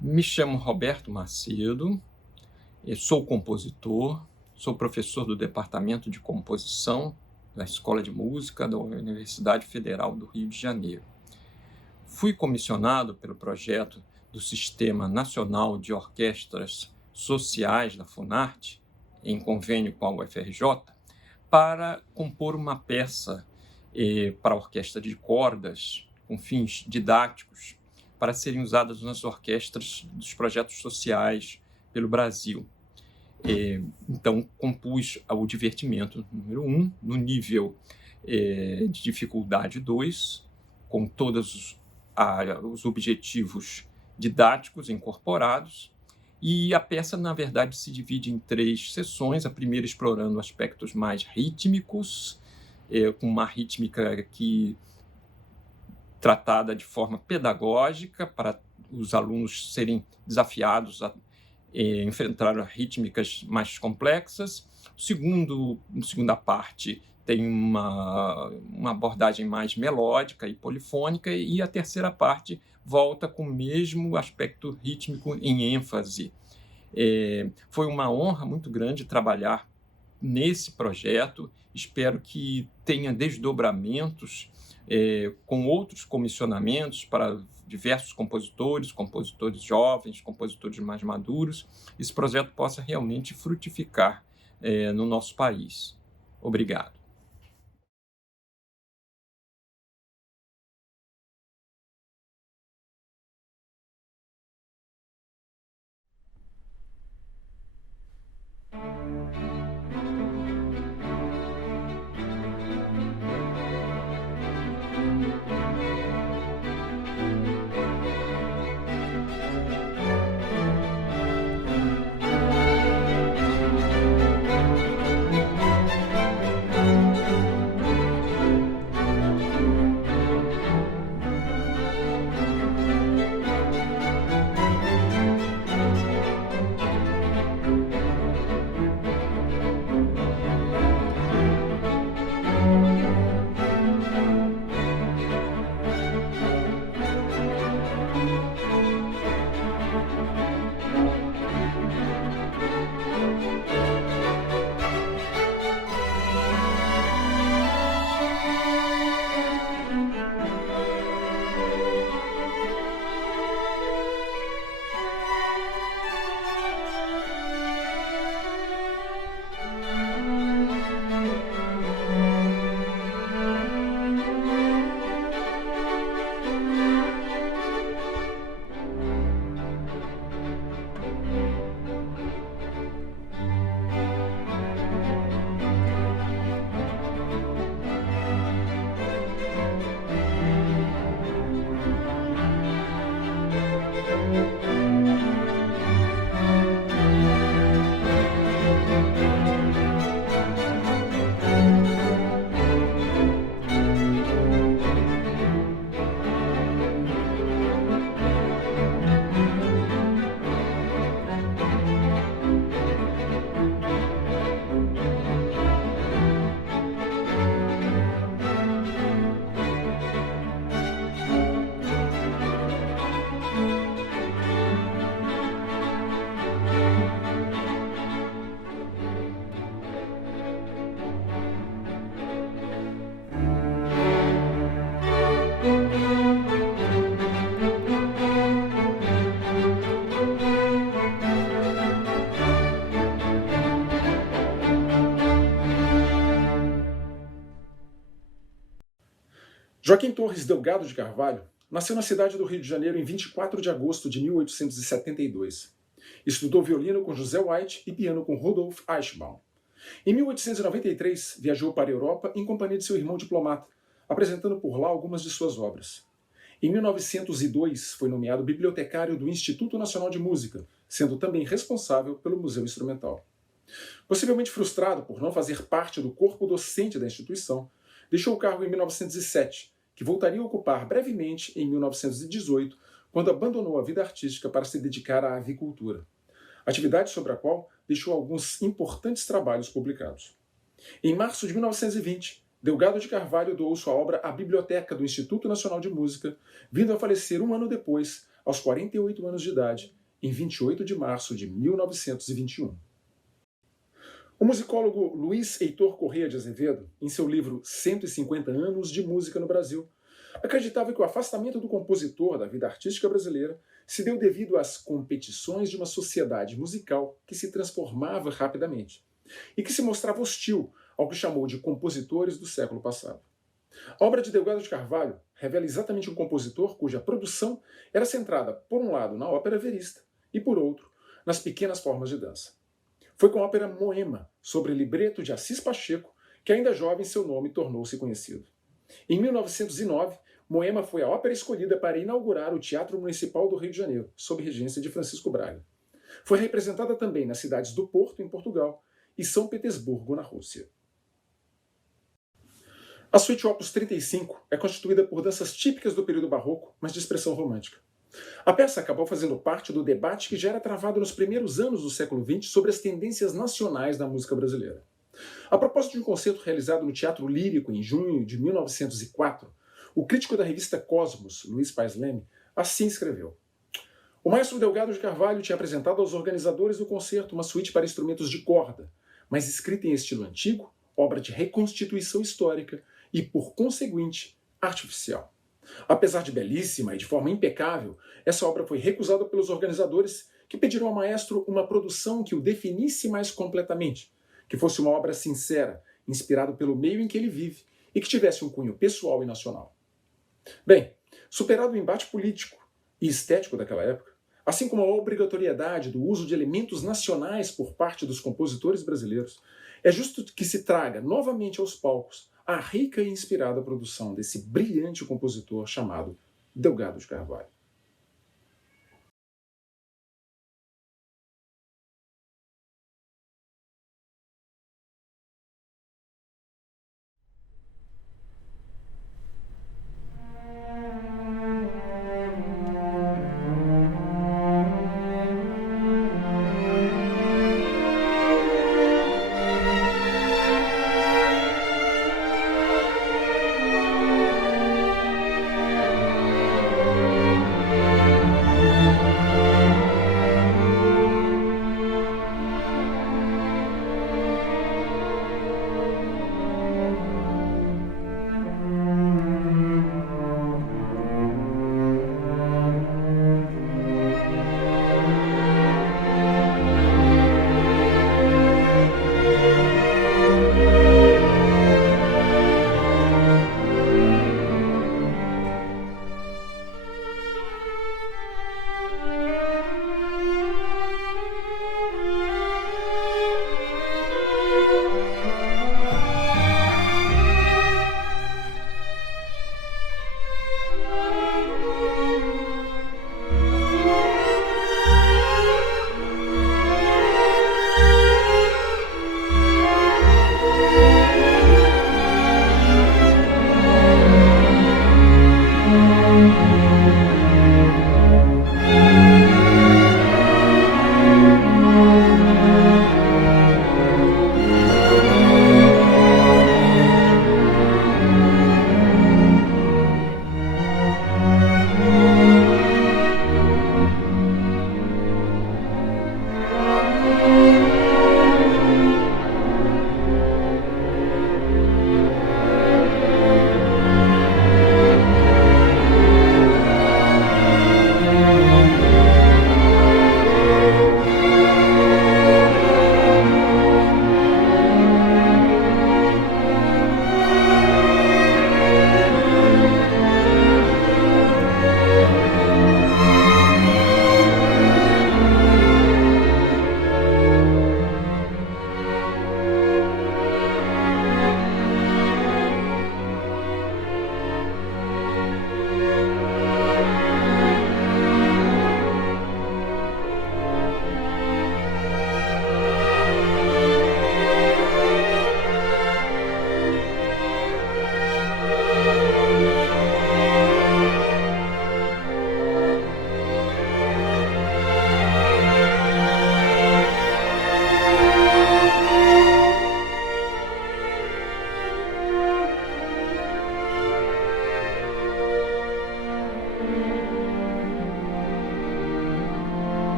Me chamo Roberto Macedo, sou compositor, sou professor do Departamento de Composição da Escola de Música da Universidade Federal do Rio de Janeiro. Fui comissionado pelo projeto do Sistema Nacional de Orquestras Sociais da Funarte, em convênio com a UFRJ, para compor uma peça para orquestra de cordas, com fins didáticos, para serem usadas nas orquestras dos projetos sociais pelo Brasil. Então, compus o divertimento número 1, no nível de dificuldade 2, com todos os objetivos didáticos incorporados, e a peça, na verdade, se divide em 3 sessões, a primeira explorando aspectos mais rítmicos, com uma rítmica que tratada de forma pedagógica, para os alunos serem desafiados a enfrentar rítmicas mais complexas. Segunda parte tem uma abordagem mais melódica e polifônica, e a terceira parte volta com o mesmo aspecto rítmico em ênfase. Foi uma honra muito grande trabalhar nesse projeto, espero que tenha desdobramentos com outros comissionamentos para diversos compositores jovens, compositores mais maduros, esse projeto possa realmente frutificar no nosso país. Obrigado. Joaquim Torres Delgado de Carvalho nasceu na cidade do Rio de Janeiro em 24 de agosto de 1872. Estudou violino com José White e piano com Rudolf Eichbaum. Em 1893, viajou para a Europa em companhia de seu irmão diplomata, apresentando por lá algumas de suas obras. Em 1902, foi nomeado bibliotecário do Instituto Nacional de Música, sendo também responsável pelo Museu Instrumental. Possivelmente frustrado por não fazer parte do corpo docente da instituição, deixou o cargo em 1907, que voltaria a ocupar brevemente em 1918, quando abandonou a vida artística para se dedicar à avicultura, atividade sobre a qual deixou alguns importantes trabalhos publicados. Em março de 1920, Delgado de Carvalho doou sua obra à Biblioteca do Instituto Nacional de Música, vindo a falecer um ano depois, aos 48 anos de idade, em 28 de março de 1921. O musicólogo Luiz Heitor Corrêa de Azevedo, em seu livro 150 anos de música no Brasil, acreditava que o afastamento do compositor da vida artística brasileira se deu devido às competições de uma sociedade musical que se transformava rapidamente e que se mostrava hostil ao que chamou de compositores do século passado. A obra de Delgado de Carvalho revela exatamente um compositor cuja produção era centrada, por um lado, na ópera verista e, por outro, nas pequenas formas de dança. Foi com a ópera Moema, sobre libreto de Assis Pacheco, que ainda jovem seu nome tornou-se conhecido. Em 1909, Moema foi a ópera escolhida para inaugurar o Teatro Municipal do Rio de Janeiro, sob regência de Francisco Braga. Foi representada também nas cidades do Porto, em Portugal, e São Petersburgo, na Rússia. A suíte Opus 35 é constituída por danças típicas do período barroco, mas de expressão romântica. A peça acabou fazendo parte do debate que já era travado nos primeiros anos do século XX sobre as tendências nacionais da música brasileira. A propósito de um concerto realizado no Teatro Lírico em junho de 1904, o crítico da revista Cosmos, Luiz Paes Leme, assim escreveu: o maestro Delgado de Carvalho tinha apresentado aos organizadores do concerto uma suíte para instrumentos de corda, mas escrita em estilo antigo, obra de reconstituição histórica e, por conseguinte, artificial. Apesar de belíssima e de forma impecável, essa obra foi recusada pelos organizadores, que pediram ao maestro uma produção que o definisse mais completamente, que fosse uma obra sincera, inspirada pelo meio em que ele vive e que tivesse um cunho pessoal e nacional. Bem, superado o embate político e estético daquela época, assim como a obrigatoriedade do uso de elementos nacionais por parte dos compositores brasileiros, é justo que se traga novamente aos palcos a rica e inspirada produção desse brilhante compositor chamado Delgado de Carvalho.